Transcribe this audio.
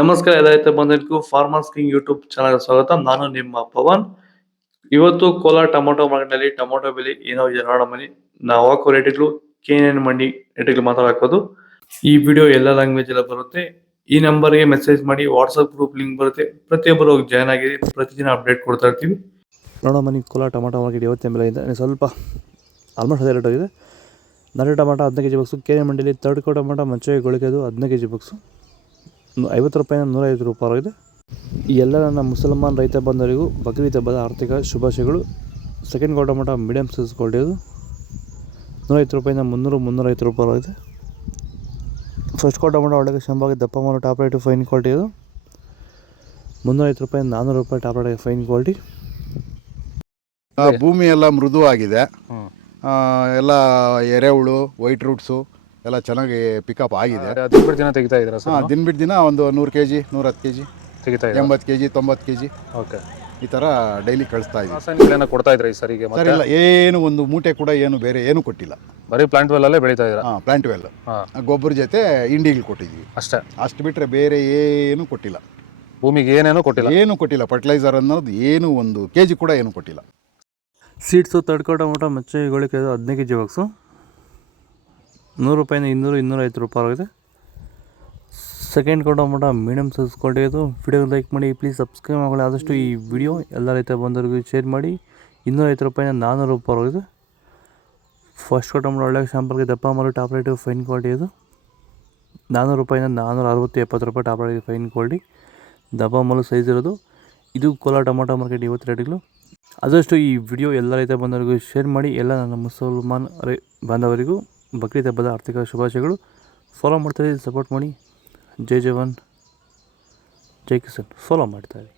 ನಮಸ್ಕಾರ ಎಲ್ಲ ರೈತ ಬಂಧುಗಳಿಗೂ ಫಾರ್ಮರ್ಸ್ ಕಿಂಗ್ ಯೂಟ್ಯೂಬ್ ಚಾನಲ್ ಸ್ವಾಗತ. ನಾನು ನಿಮ್ಮ ಪವನ್. ಇವತ್ತು ಕೋಲಾರ ಟೊಮೊಟೊ ಮಾರ್ಕೆಟ್ನಲ್ಲಿ ಟೊಮೊಟೊ ಬೆಲೆ ಏನೋ ಇದೆ ನೋಡೋಣ ಬನ್ನಿ. ನಾವು ಹಾಕೋ ರೇಟ್ಗಳು KNN ಮಂಡಿ ರೇಟ್ಗಳು ಮಾತಾಡೋದು. ಈ ವಿಡಿಯೋ ಎಲ್ಲ ಲ್ಯಾಂಗ್ವೇಜ್ ಎಲ್ಲ ಬರುತ್ತೆ. ಈ ನಂಬರ್ಗೆ ಮೆಸೇಜ್ ಮಾಡಿ, ವಾಟ್ಸಪ್ ಗ್ರೂಪ್ ಲಿಂಕ್ ಬರುತ್ತೆ, ಪ್ರತಿಯೊಬ್ಬರು ಜಾಯ್ನ್ ಆಗಿ ಪ್ರತಿದಿನ ಅಪ್ಡೇಟ್ ಕೊಡ್ತಾ ಇರ್ತೀವಿ. ನೋಡೋಣ ಬನ್ನಿ, ಕೋಲಾರ ಟೊಮೊಟೊ ಮಾರ್ಕೆಟ್ ಇವತ್ತಿನ ಬೆಲೆ ಇದೆ ಸ್ವಲ್ಪ ಆಲ್ಮೋಸ್ಟ್ ಅದೇ ರೇಟ್ ಆಗಿದೆ. ನಾಟಿ ಟೊಮೊಟೊ 15 kg ಬಾಕ್ಸು, KNN ಮಂಡಿಯಲ್ಲಿ ತರ್ಡ್ ಕೋ ಟೊಮೊಟೊ ಮಂಚೆ ಗೋಳಿಕೆದು 15 kg ಬಾಕ್ಸು 50 ರೂಪಾಯಿಂದ 105 ರೂಪಾಯಿ ಇದೆ. ಎಲ್ಲ ನನ್ನ ಮುಸಲ್ಮಾನ್ ರೈತ ಬಂಧುಗಳಿಗೂ ಬಕ್ರೀದ್ ಹಬ್ಬದ ಆರ್ಥಿಕ ಶುಭಾಶಯಗಳು. ಸೆಕೆಂಡ್ ಕೋ ಟೊಮೊಟೊ ಮೀಡಿಯಮ್ ಸೈಜ್ ಕ್ವಾಲಿಟಿ ಇದು 150 ರೂಪಾಯಿಂದ 300-305 ರೂಪಾಯಿ ಇದೆ. ಫಸ್ಟ್ ಕೋ ಟೊಮೊಟೊ ಒಳ್ಳೆಗೆ ಶಂಭಾಗಿ ದಪ್ಪ ಮಾರು ಟಾಪ್ ರೇಟು ಫೈನ್ ಕ್ವಾಲಿಟಿ ಇದು 350 ರೂಪಾಯಿಂದ 400 ರೂಪಾಯಿ ಟಾಪ್ ರೇಟ್ ಫೈನ್ ಕ್ವಾಲಿಟಿ. ಭೂಮಿ ಎಲ್ಲ ಮೃದುವಾಗಿದೆ, ಎಲ್ಲ ಎರೆಹುಳು, ವೈಟ್ ರೂಟ್ಸು ಎಲ್ಲ ಚೆನ್ನಾಗಿ ಪಿಕಪ್ ಆಗಿದೆ. ದಿನ ತೆಗಿತಾ ಇದ್ದೀರಾ ಸರ್? ದಿನ ಬಿಟ್ಟು ದಿನ ಒಂದು 100 kg 110 kg ತೆಗಿತಾ ಇದ್ದೀರಾ? 80 kg 90 kg ಓಕೆ, ಈ ಥರ ಡೈಲಿ ಕಳಿಸ್ತಾ ಇದ್ದೀವಿ. ರಾಸಾಯನಿಕಗಳನ್ನ ಕೊಡ್ತಾ ಇದ್ರಾ ಈ ಸರಿಗೆ? ಸರ್ ಇಲ್ಲ, ಏನು ಒಂದು ಮೂಟೆ ಕೂಡ ಏನು ಬೇರೆ ಏನು ಕೊಟ್ಟಿಲ್ಲ. ಬರೀ ಪ್ಲಾಂಟ್ ವೆಲ್ ಅಲ್ಲೇ ಬೆಳೀತಾ ಇದ್ದೀರಾ? ಪ್ಲಾಂಟ್ ವೆಲ್ ಗೊಬ್ಬರ ಜೊತೆ ಇಂಡಿಗಳು ಕೊಟ್ಟಿದ್ದೀವಿ ಅಷ್ಟೇ. ಅಷ್ಟು ಬಿಟ್ಟರೆ ಬೇರೆ ಏನು ಕೊಟ್ಟಿಲ್ಲ. ಭೂಮಿಗೆ ಏನೇನೋ ಕೊಟ್ಟಿಲ್ಲ? ಏನು ಕೊಟ್ಟಿಲ್ಲ. ಫರ್ಟಿಲೈಸರ್ ಅನ್ನೋದು ಏನು 1 kg ಕೂಡ ಏನು ಕೊಟ್ಟಿಲ್ಲ. ಸೀಡ್ಸು ತರ್ಡ್ ಕೋ ಟೊಮೊಟೊ ಮಚ್ಚೆ ಗೋಳಿಕೆ 15 kg ಬಾಕ್ಸು 100 ರೂಪಾಯಿಂದ 200-205 ರೂಪಾಯಿ ಆಗಿದೆ. ಸೆಕೆಂಡ್ ಕೋ ಟೊಮೊಟೊ ಮೀಡಿಯಮ್ ಸೈಜ್ ಕ್ವಾಲಿಟಿ ಇದು. ವಿಡಿಯೋ ಲೈಕ್ ಮಾಡಿ, ಪ್ಲೀಸ್ ಸಬ್ಸ್ಕ್ರೈಬ್ ಮಾಡಿ. ಆದಷ್ಟು ಈ ವಿಡಿಯೋ ಎಲ್ಲ ರೈತ ಬಂದವರಿಗೂ ಶೇರ್ ಮಾಡಿ. 250 ರೂಪಾಯಿಂದ 400 ರೂಪಾಯಿ ಆಗಿದೆ. ಫಸ್ಟ್ ಕೋ ಟೊಮೊಟೊ ಒಳ್ಳೆ ಶಾಂಪಲ್ಗೆ ದಪ್ಪ ಮಾರು ಟಾಪ್ ರೇಟು ಫೈನ್ ಕ್ವಾಲಿಟಿ ಇದು 400 ರೂಪಾಯಿಂದ 460-70 ರೂಪಾಯಿ ಟಾಪ್ ರೇಟ್ ಫೈನ್ ಕ್ವಾಲಿಟಿ ದಪ್ಪ ಮಾಲು ಸೈಜ್ ಇರೋದು. ಇದು ಕೋಲಾರ ಟೊಮೊಟೊ ಮಾರ್ಕೆಟ್ ಇವತ್ತು ರೇಟ್ಗಳು. ಆದಷ್ಟು ಈ ವಿಡಿಯೋ ಎಲ್ಲ ರೈತ ಬಂದವರಿಗೂ ಶೇರ್ ಮಾಡಿ. ಎಲ್ಲ ನನ್ನ ಮುಸಲ್ಮಾನ್ ಬಾಂಧವರಿಗೂ ಬಕ್ರೀದ್ ಹಬ್ಬದ ಆರ್ಥಿಕ ಶುಭಾಶಯಗಳು. ಫಾಲೋ ಮಾಡ್ತಾಯಿರಿ, ಸಪೋರ್ಟ್ ಮಾಡಿ. ಜೈ ಜವಾನ್ ಜೈ ಕಿಸಾನ್ ಫಾಲೋ ಮಾಡ್ತಾಯಿರಿ.